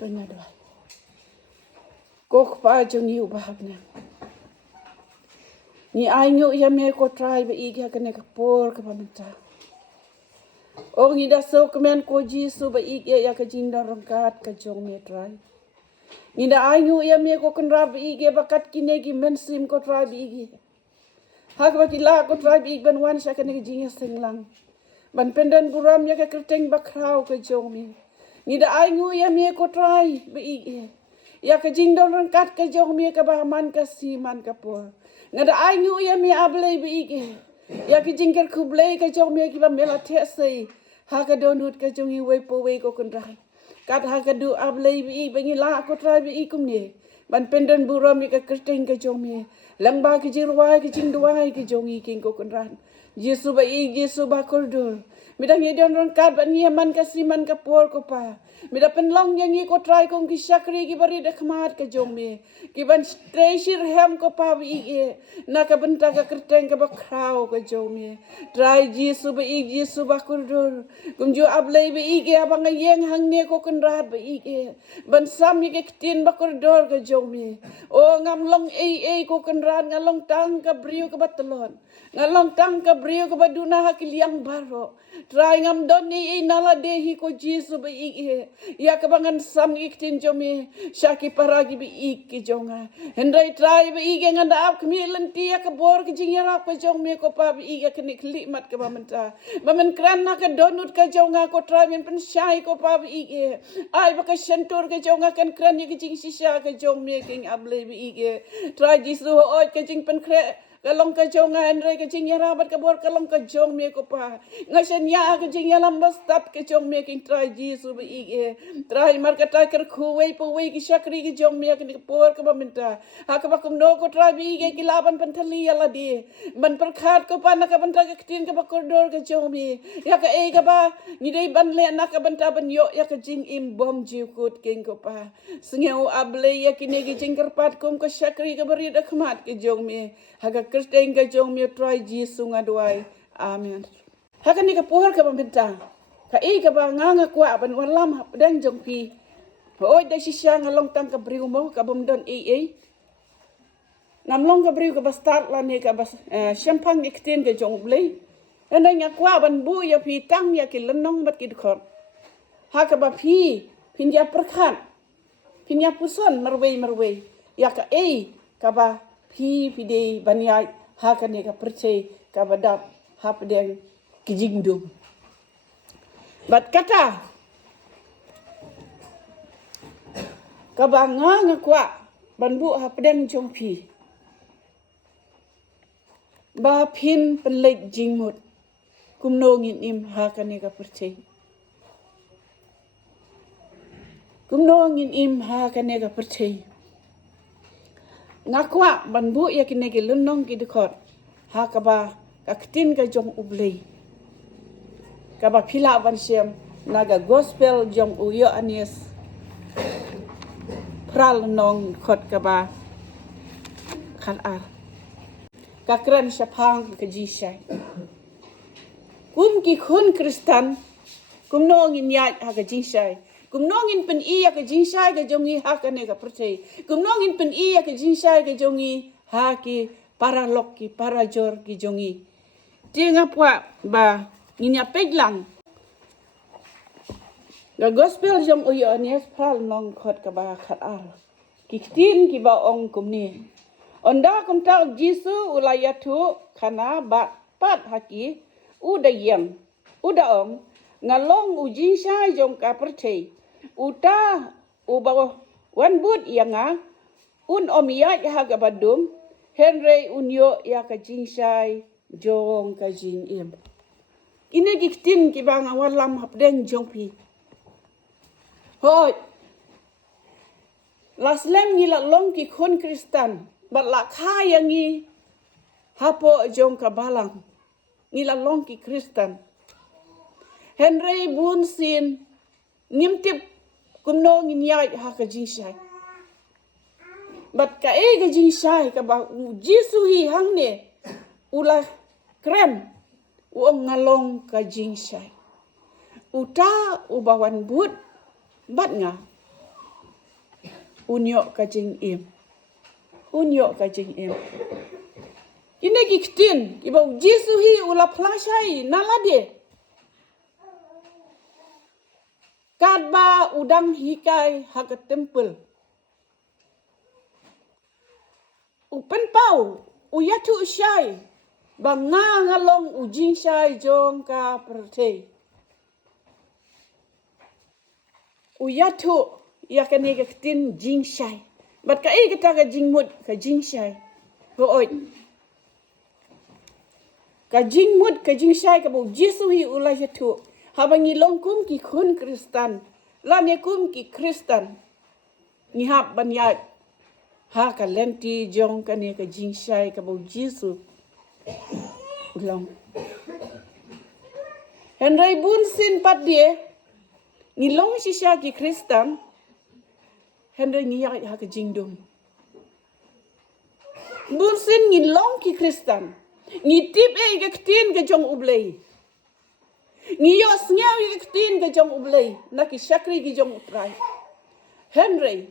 Tanya doa. Kok pa jong ni ubahagna. Ni ainyo ya me ko try ba igi hakane ka por ka pamenta. O ni da so kemen ko jisu ba igi ya ka jinda rangkat ka jong me try. Ni da ainyo ya me ko kenra ba igi bakat kinegi mensim ko try ba igi. Hak ba kila ko try ba igi ban wan sha kane jinga senglang. Ban pendan buram ya ka kerteng bakrau ka jong me. Ni da ainyo ya me ko try ba igi. Ya ka jingdon rangkat ka jong me ka bahaman ka siman ka por. Ngada ainyu ya me ablay ba igi. Ya ki jingker kublay ka jong me ki ba mela tesay. Ha ka donut ka jong i way po way ko kundray. Kat ha ka du ablay ba igi bangi la ko try ba ikum ni. Ban pendan buram ka kerteng ka jong me. Lang ba ki jirway ki jingdway ki jong i king ko kundran. Yesu ba igi Yesu ba kordur. Midang yedon rangkat ban yaman ka siman ka por ko pa. Mida penlong yang ko try kong ki syakri ki bari de khmat ka jong me. Ki ban treasure hem ko pa igi. Na ka benta ka kerteng ka bakrau ka jong me. Try Yesu ba igi Yesu ba kurdur. Kum jo ablay ba igi abang yeng hang ne ko kenrat ba igi. Ban sam ye ke tin ba kurdur ka jong me. O ngam long ko kenrat ngalong tang ka brio ka batelon. Ngalong tang ka brio ka baduna ha kiliang baro. Try ngam don nala dehi ko Yesu ba igi. Ya kabangan sam iktin jomi syaki paragi bi iki jonga hendai try bi igi nganda ap kmi lenti ya ka bor ki jingira ko jong me ko pa bi igi kni klimat ka bamenta bamen kran na ka donut ka jonga ko try men pen syai ko pa bi igi ai ba ka sentur ka jonga kan kran ni ki jing sisa ka jong me king able bi igi try jisu o ka jing pen kre kalong ka jong andre ka jing yara bat ka bor kalong ka jong me ko pa ngasen ya ka jing yalam bastat ka jong me king try jisu bi igi try mar ka ta ker khuwei po wei ki syakri ki jong me ki por ka baminta ha ka bakum no ko try bi igi ki laban pentali yala di ban perkhat ko pa na ka banta ka tin ka bakordor ka jong me ya ka e ka ba ni dei ban le na ka banta ban yo ya ka jing im bom ji kut king ko pa sngeu able ya ki ne ki jing kerpat kum ka syakri ka bari da khmat ki jong me ha ka kerteng ka jong me try jisu ngadwai amen ha ka ni ka por ka baminta ka e ka ba nga kwa ban walam dang jong pi oi da sisya ngalong tang ka briu mo ka bomdon namlong ka briu ka ba start la ne ka ba champagne ikten ka jong blei enda nya kwa ban bu ya pi tang ya ki lenong bat ki khor ha ka ba pi pinja perkhan pinya puson merwei ya ka ka ba pi de banyai ha ka ne ka percei ka ba dap ha pedeng ki jingdum bat kata kabanga ngakwa banbu ha pedang jong pi ba pin pelek jingmut kumno ngin im ha kane ka percei kumno ngin im ha kane ka percei ngakwa banbu ya kine ki lunong ki dikot ha ka ba ka ktin ka jong ublei ka ba phila ban siam naga gospel jong uyo anies pral nong khot ka ba khan ar ka kran syapang ka jisai kum ki khun kristan kum nongin ya ha ka jisai kum nongin pen iya ka jisai ka jongi ha ka ne ka percei kum nongin pen iya ka jisai ka jongi ha ki para lok ki para jor ki jongi tinga pwa ba ninya peglang ga gospel jom uyo anies pral nong khot ka ba khat ar kiktin ki ba ong kumni onda kum ta jisu ulayatu khana ba pat haki udayam udaong ngalong uji sha jong ka percei uta ubaw wan but yanga un omia ha ga badum henry unyo ya ka jinsai jong ka jin im ine giktin ki ba ngawalam hapdeng jong pi hoi laslem ngila long ki khun kristan bat la kha yangi hapo jong ka balang ngila long ki kristan henry bun sin ngimtip kumno nginyai ha ka jinsai bat ka e ga jinsai ka ba jisu hi hangne ula kren uong ngalong ka jinsai uta ubawan but bat nga unyo ka jing im. Unyo ka jing im. Ine giktin, iba Jesu hi ula flashai nalade. Kadba udang hikai haka temple. Upen pau, uyatu usyai, banga ngalong ujing syai jong ka pertei. Uyatu yakane giktin jing syai. Bat ka kita ka jing mud ka jing syai. Hooi. Ka jing mud ka jing syai ka bu Jesu hi ula yatu. Habangi longkum ki kun Kristan. Lane kum ki Kristan. Ngihap banyat. Ha ka lenti jong ka ne ka jing syai ka bu Jesu. Ulang. Henry bun sin pat dia. Ngilong si siya ki Kristan. Henry ngiyak ha ka jingdum. Bun sin ngilong ki Kristan. Ngitip gaktin ka jong ublay. Ngiyos ngaw gaktin ka jong ublay. Naki syakri ki jong utray. Henry.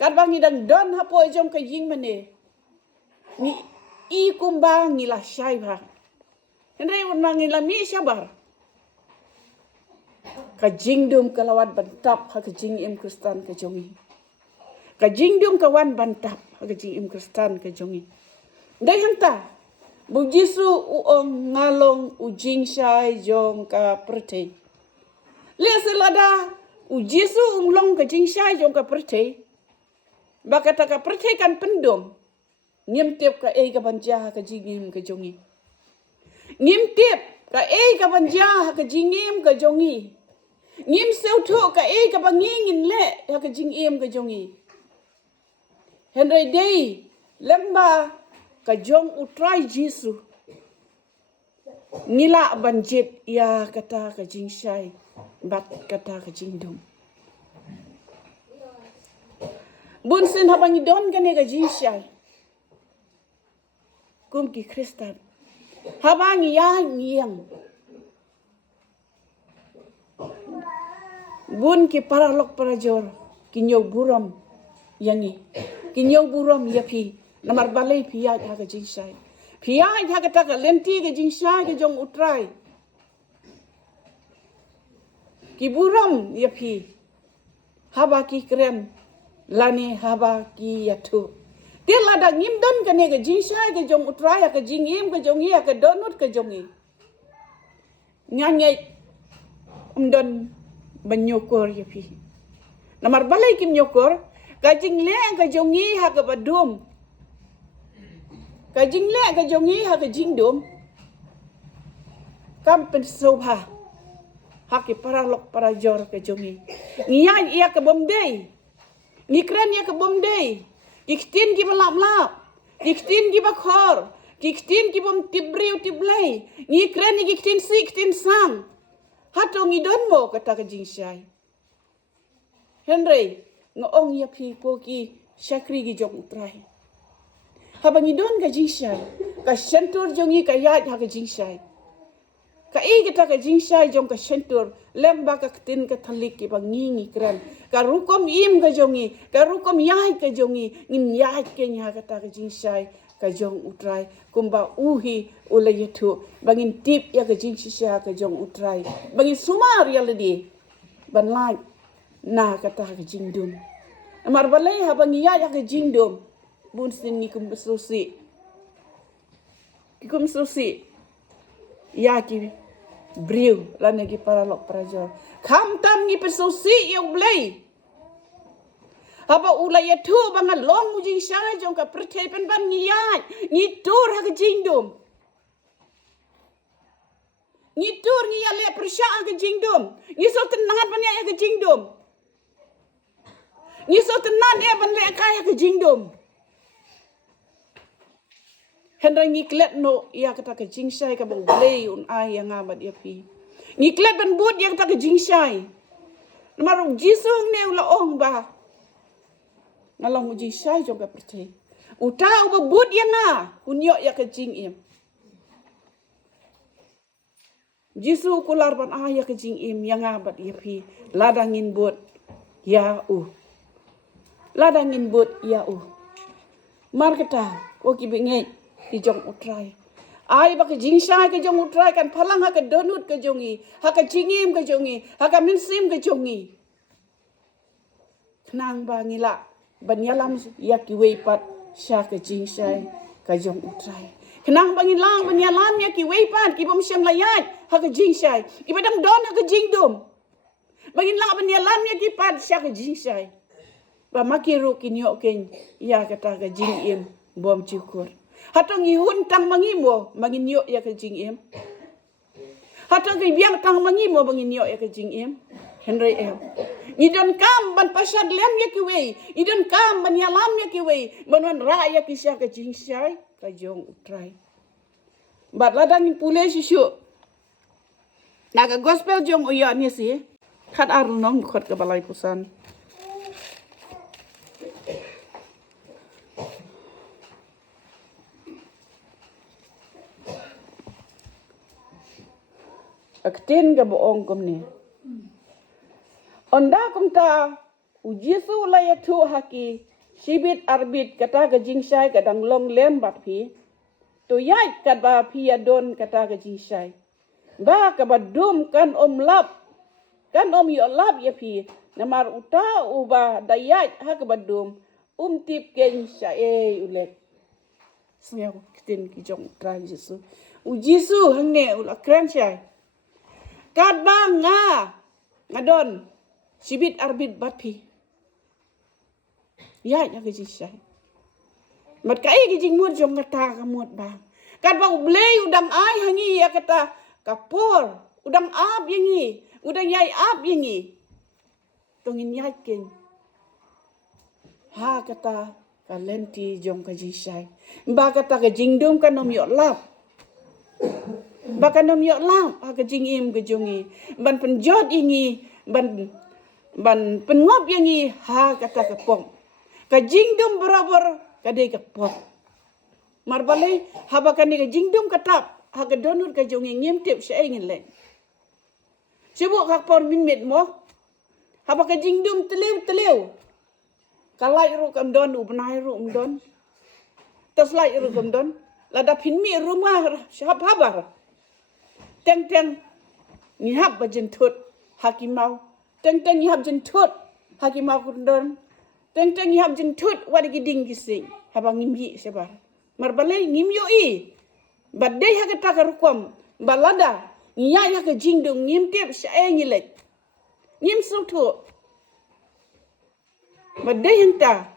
Kadbang ngidang don hapo jong ka jing mane. Ni ikumba ngila syai ba. Henry unang ngila mi syabar. Ka jingdum kalawat bantap ha ka jing im Kristan ka jongi. Ka jingdum kawan bantap ha ka jing im Kristan ka jongi. Dai hanta bu Jesu uong ngalong ujing syai jong ka pertei. Le selada u Jesu unglong ka jing syai jong ka pertei. Bakata ka pertei kan pendom. Ngimtip ka ka banja ka jingim ka jongi. Ngimtip ka ka banja ka jingim ka jongi. Ngim seutu ka ka bangingin le ha ka jingim ka jongi. Henry day lemba ka jong utray Jesu. Ngila banjit ya kata ka jing syai. Bat kata ka jingdom. Bunsin habang idon ka ne ka jing syai. Kum ki Kristan. Habang ngiyang. Bun ki paralok parajor. Kinyaw buram. Yani. Kinyaw buram yapi. Namar balay piyag ha ka jing syai. Piyag ha ka taka lenti ka jing syai ka jong utray. Ki buram yapi. Haba ki krem. Lani haba ki yatu. Tila da ngimdon ka ne ka jing syai ka jong utray ha ka jing im ka jongi ha ka donut ka jongi. Nganyay umdon menyukur yapi. Namar balay kim nyukur. Ka jing le ka jongi ha ka badum. Ka jing le ka jongi ha ka jingdom. Kam pensobha. Haki paralok parajor ka jongi. Ngiyan iya ka bomday. Ngikran iya ka bomday. Kiktin ki balap-lap. Kiktin ki bakhor. Kiktin ki bom tibriu tiblay. Ngikran ni kiktin si kiktin sang. Hato ngidon mo kata ka jing syai. Henry. Ngoong yapi ko ki syakri ki jong utray. Habang idon ka jing syai. Ka sentur jongi ka yad ha ka jing syai. Ka kita ka jing syai jong ka sentur. Lemba ka ketin ka thalik ki bang ngingi kran. Ka rukom im ka jongi. Ka rukom yad ka jongi. Ngin yad ka nya kata ka jing syai. Ka jong utray. Kumba uhi ula yatu. Bangin tip ya ka jing syai ka jong utray. Bangin sumar ya ladi. Ban lai. Na kata ka jingdum. Amar balay habang iya ka jingdum. Bunsin ni kum susi. Kum susi. Ya ki briu lana ki paralok parajor. Kam tam ni pesusi yang blay. Haba ulay tu bangal long mujing syai jong ka pertei pen ban ngiyat. Ngitur ha ka jingdum. Ngitur ngiyat le persya ha ka jingdum. Ngisol tenangan ban ya ka jingdum. Ngisol tenan ya ban le kaya ka jingdum. Henry ngiklet no ia kata ka jing syai ka bang blay un ai yang amat ia pi. Ngiklet ban bud yang kata ka jing syai. Namarong Jisung ne ula ong ba. Ngalong jing syai jong ka pertei. Uta uba bud yang unyok ya ka jing im. Jisu kular ban ai ya ka jing im yang amat ia pi. Ladangin bud ya ladangin but ya mar kata ko ki binge ki jong utrai ai ba ka jingsai ka jong utrai kan phalang ha ka donut ka jongi ha ka jingim ka jongi ha ka minsim ka jongi nang ba ngila banyalam ya ki wei pat sha ka jingsai ka jong utrai kenang bangin lang banyalam ya ki wei pat ki bom syam layat ha ka jingsai ibadang don ha ka jingdom bangin lang banyalam ya ki pat sha ka jingsai ba makiru kinyo ken ya kata ka jingim bom cukur hatong ihun tang mangimo manginyo ya ka jingim hatong ki biang tang mangimo manginyo ya ka jingim Henry em idon kam ban pasad lem ya ki wei idon kam ban yalam ya ki wei ban ra ya ki sha ka jingsai ka jong utrai bat ladang pule sisu naga gospel jong uya ni si khat arul nong khot ka balai pusan aktin ga boong kumni onda kumta ujisu layatu haki shibit arbit kata ga jingsai kadang long lem bat phi to yai kat ba phi adon kata ga jingsai ba ka badum kan lap kan yo lap ya phi namar uta uba dayat ha ka badum tip ken shae ulek snya kitin ki jong tran jisu ujisu hangne ul akran shai kat ba ngadon sibit arbit bat phi ya ka jingsai mat kai ki jing mut jong kata ka mut ba kat ba ublei udang ai hangi ya kata kapur udang ab yangi udang yai ab yangi tongin yai ken ha kata kalenti jong ka jingsai ba kata ka jingdum ka nom yo lap ba ka nom yo lap ha ka jingim ka jongi ban penjot ingi ban pengop yangi ha kata ka pom ka jingdum berabar ka de ka pom marbale haba ka ni ka jingdum ka tap ha ka donut ka jongi ngim tip sha ngin le sibuk hak por min met mo haba ka jingdum telew kalai ru kam don ubnai ru don taslai ru kam don lada pinmi rumah syahab habar teng ni hab bajen tut hakimau teng ni hab jen tut hakimau kundon teng ni hab jen tut wadi giding gising haba ngimbi sabar marbale ngimyo badai ha kata ka rukom balada nya ya ka jingdung ngimtip syae ngilek ngim sutu badai henta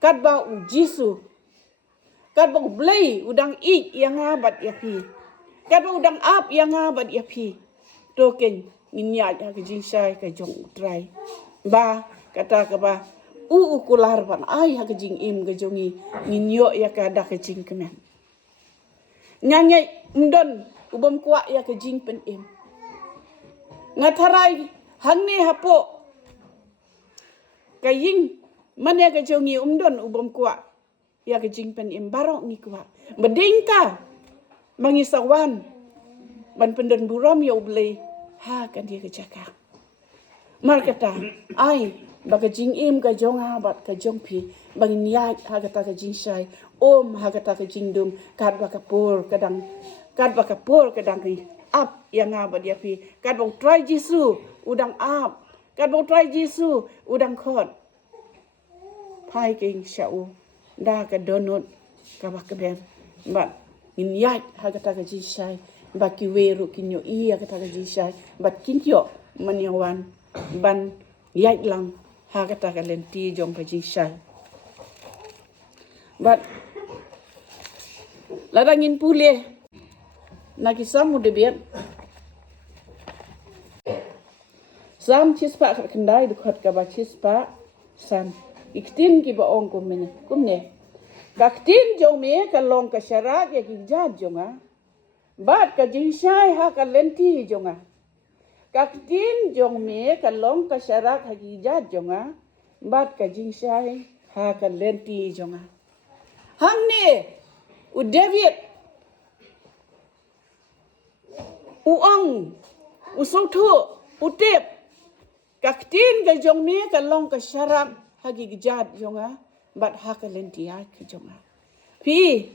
kadba ujisu kadba blai udang yang abat ya pi kadba udang ap yang abat ya pi token nya ya ka jingsai ka jong utrai ba kata ka ba kular ban ai ha ka jing im ka jongi nginyo ya ka da ka jing kemen nyanyi ndon ubom kwa ya ke jing pen im ngatarai hangne hapo kaying man ya ke jongi umdon ubom kwa ya ke jing pen im barok ni kwa bedingka mangisawan ban pendon buram ya ublei ha kan dia ke jaka mar kata ai baga jing im ka jong habat ka jong pi bang niat ha kata ka jing sai ha kata ka jing dum kat ba kapur kadang ri ap yang abat dia pi kat bang try jisu udang ap kat bang try jisu udang khot pai king shau da ka donut ka ba ka ben ba niat ha kata ka jing sai ba ki weru kinyo ha kata ka jing sai ba kinyo manyawan ban yai lang ha kata ka lenti jong ka jing sai but ladangin pule nakisamu debian sam chispa kendai dekat ka ba chispa san iktin ki ba ong kumne kaktin jong me ka long ka syarat ya ki jad jonga bat ka jing sai ha ka lenti jonga kaktin jong me ka long ka syarat ha ki jad jonga bat ka jing sai ha ka lenti jonga hangne u David u ong u songthu u tep kaktin ga jong me ka long ka syarat hagi gejat jonga bat hakalenti ai ke jonga pi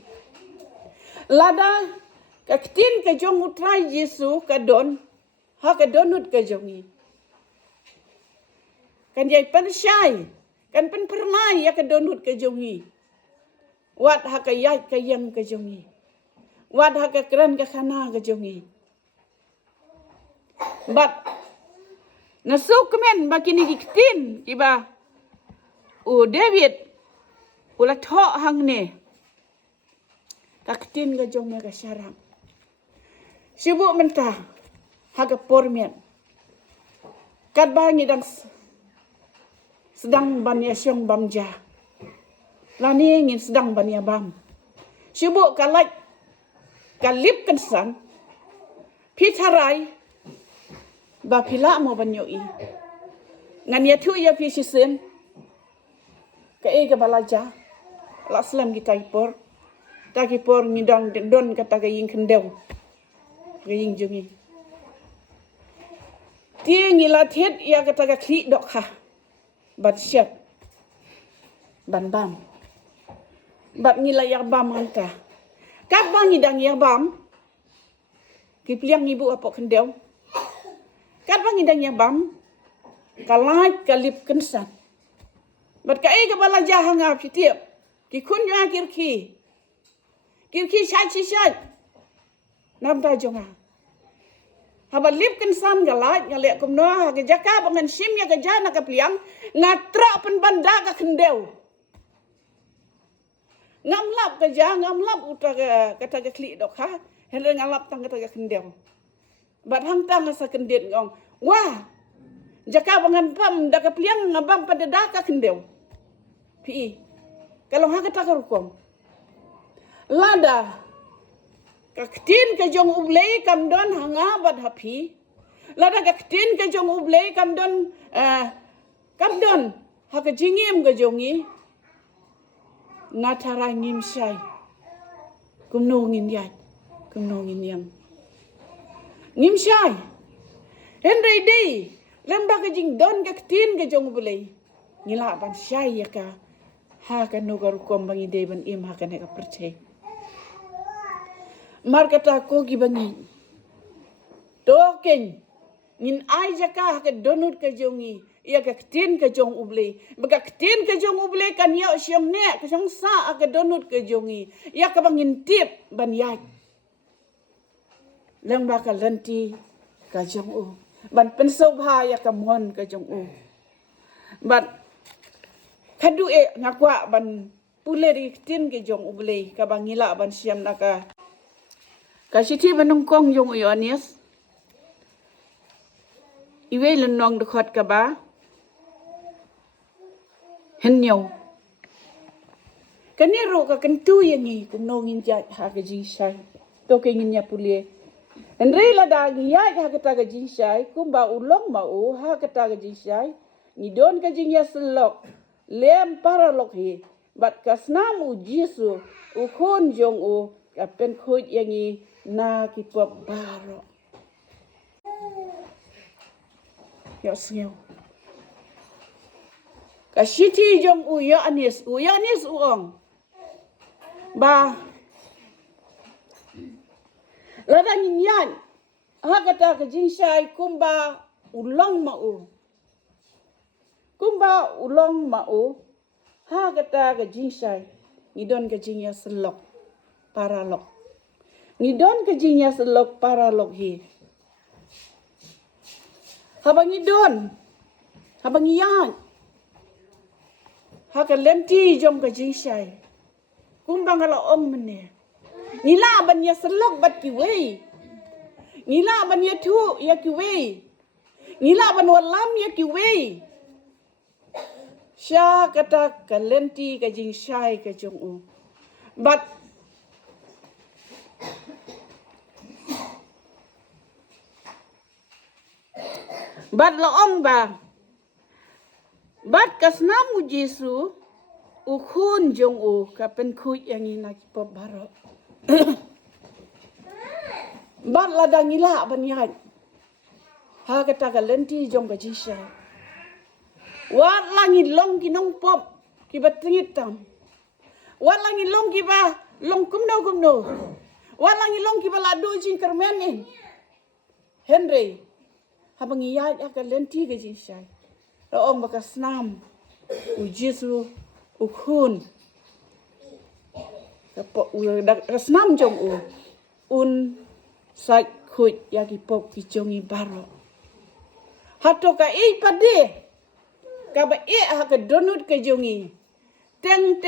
lada ka tin ke jong utrai Yesu ka don ha ka donut ka jongi kan jai pan syai kan pen permai ya ka donut ka jongi wat ha ka yai ka yang ka jongi wat ha ka kran ka khana ka jongi bat nasuk kemen bakini diktin kiba David ula tho hang ne kaktin ga jong me ga syaram sibuk mentah haga pormian kat bangi dang sedang bania syong bamja lani ngin sedang bania bam sibuk kalak kalip kensan pitharai ba pila mo banyoi ngan ya thu ya pi sisen ka ega balaja la slam kita ipor ta ipor ngidang don kata ga ying kendeu ga ying jungi tie ngila thet ya kata ga khli dok kha bat syap ban bam bat ngila ya bam anta ka bang ngidang ya bam ki pliang ibu apa kendeu ka bang ngidang ya bam kalai kalip kensan bat ka ega balaja hanga pitiep ki kun ya kirki syat nam ta jonga haba lip kensan galaj ngale kumno ha ga jaka bangan sim ya ga jana ka pliang ngatra pen banda ka kendeu ngamlap ka ja ngamlap uta ga kata ga kli dok ha hele ngalap tang kata ga kendeu bat hang tang sa kendet ngong wah jaka bangan pam da ka pliang ngabang pada da ka kendeu pi kalau ha kata ka rukom lada kaktin ke jong ublei kam don hanga bat hapi lada kaktin ke jong ublei kam don ha ka jingim ke jongi natara ngim syai kumno ngin yat kumno ngin yang ngim syai henry dei lamba ke jing don kaktin ke jong ublei ngila ban syai ya ka ha ka nogar kom bangi dei ban im ha ka ne ka percaya mar kata ko gi bangi token ngin ai jaka ka donut ka jongi ia ka tin ka jong ublei baka tin ka jong ublei kan ya syong ne ka syong sa ka donut ka jongi ia ka bangin tip ban ya lang ba ka lanti ka jong u ban penso bha ya ka mon ka jong u ban kadu ngakwa ban pule ri tin ke jong ublei ka bangila ban siam naka kasiti banungkong yung Ionis. Iwe lunong dukot ka ba? Henyo. Kaniro ka kantu yang i kumnongin jat ha ka jinsay. To kengin niya puli. Henry la dagi ya ha ka taga jinsay. Kumba ulong mau ha ka taga jinsay. Nidon ka jinya selok. Lem para lok hi. Bat kasnam u jisu. Ukon jong u. Kapen kuj yang i. Na kipop baro. Ya sengaw. Kasiti jong Ionis uong. Ba. Ladang yan. Hagata ka jinsay kumba ulong mau. Kumba ulong mau. Hagata ka jinsay. Ngidon ka jinya selok. Paralok. Ngidon ka jinya selok paralok hi. Habang ngidon. Habang iyan. Haka lenti jom ka jinsay. Kumbang ala om mene. Ngila ban ya selok bat kiwei. Ngila ban ya tu ya kiwei. Ngila ban walam ya kiwei. Sya kata ka lenti ka jinsay ka jong u. Bat laong ba? Bat kasnamu Jesu ukun jong u kapen kuy yang ina kipop baro. Bat ladang ila banyan. Ha kata ka lenti jong ka jisya. Wat langit long ki nong pop ki batengit tam. Wat langit long ki ba long kumno. Wat langit long ki ba ladu jing kermenin. Henry habang iya ka lenti ke jing syai. Raong baka snam u Jesu u khun. Ka snam jong u un sai khut ya ki pop ki jongi baro. Hato ka pade ka ba ha ka donut ka jongi. Teng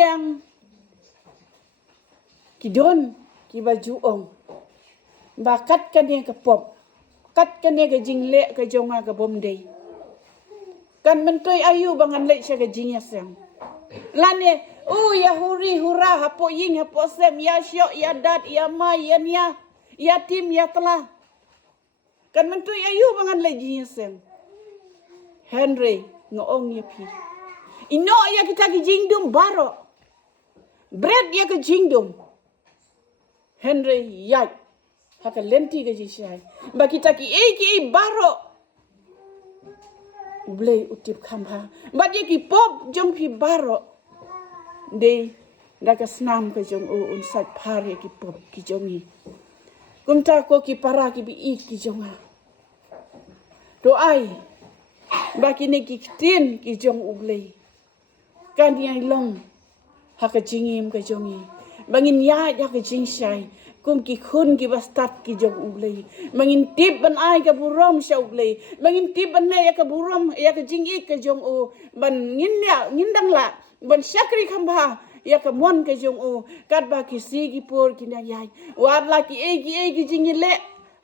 ki don ki ba juong. Ba kat ka ne ka pop. Kat ka ne ka jingle ka jonga ka bomdei. Kan mentoy ayu bangan lek siya ka jingya sang. Lane ya huri hura hapo ying hapo sem ya syok ya dat ya mai ya nia ya tim ya telah. Kan mentoy ayu bangan lek jingya sang. Henry ngoong ya pi. Ino ya kita ki jingdum baro. Bread ya ke jingdum. Henry yak haka lenti ke jisai. Ba kita ki baro. Blay utip kamha. Ba dia ki pop jong pi baro. De daka snam ke jong unsat pare ki pop ki jongi. Kumta ko ki para ki bi ki jonga. Doai. Ba kini ki tin ki jong ublay. Kan yang long haka jingim ke jongi. Bangin ya ke jingsai. Kum ki khun ki bastat ki jong ublay. Mangin tip ban ai ka burom sya ublay. Mangin tip ban ya ka burom ya ka jingi ka jong u. Ban ngindang la. Ban syakri khamba ya ka mon ka jong u. Kat ba ki si ki pur ki na yai. Wat la ki jingi le.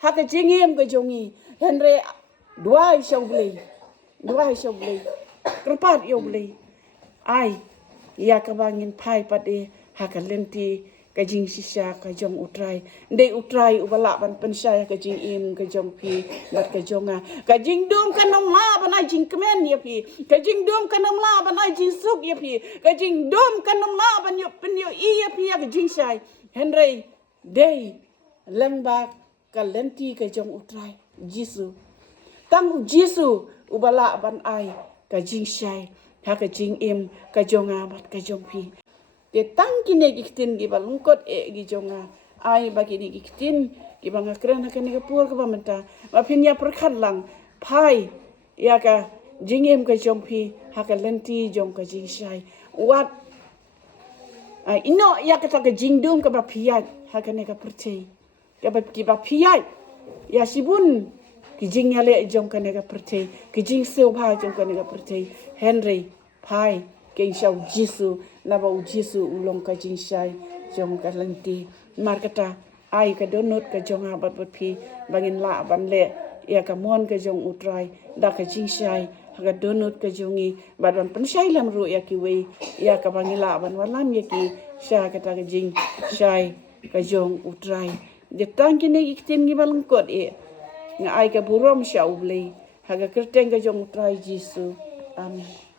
Ha ka jingim ka jongi. Henry dua sya ublay. Kerpat ya ublay. Ai ya ka bangin pai pade ha ka lenti ka jing sisa ka jong utrai ndei utrai ubala ban pensaya ka jing im ka jong pi bat ka jonga ka jing dum ka nom la ban ai jing kemen ya pi ka jing dum ka nom la ban ai jing suk ya pi ka jing dum ka nom la ban yo penyo i ya pi ya ka jing sai Henry dei lembak ka lenti ka jong utrai Jisu tang Jisu ubala ban ai ka jing sai ha ka jing im ka jonga bat ka jong pi de tang kine giktin gi balungkot gi jonga ai bagi ni giktin gi banga kran ha kene pur ka bamenta ma pin ya perkhat lang pai ya ka jingem ka jong pi ha ka lenti jong ka jing sai wat ino ya ka ta ka jingdum ka ba piat ha kene ka percei ka ba ki ba piat ya sibun ki jing ya le jong ka ne ka percei ki jing seo ba jong ka ne ka percei Henry pai keng shau Jisu na ba Jisu ulong ka jing sai jong ka lenti markata ai ka donut ka jong abat bat pi bangin la ban le ya ka mon ka jong utrai da ka jing sai ka donut ka jongi ban pensai lam ru ya ki we ya ka bangin la ban walam ya ki sha ka ta ka jing sai ka jong utrai de tang kine iktin gi balung kot nga ai ka burom shau blei ha ka kerteng ka jong utrai Jisu amen.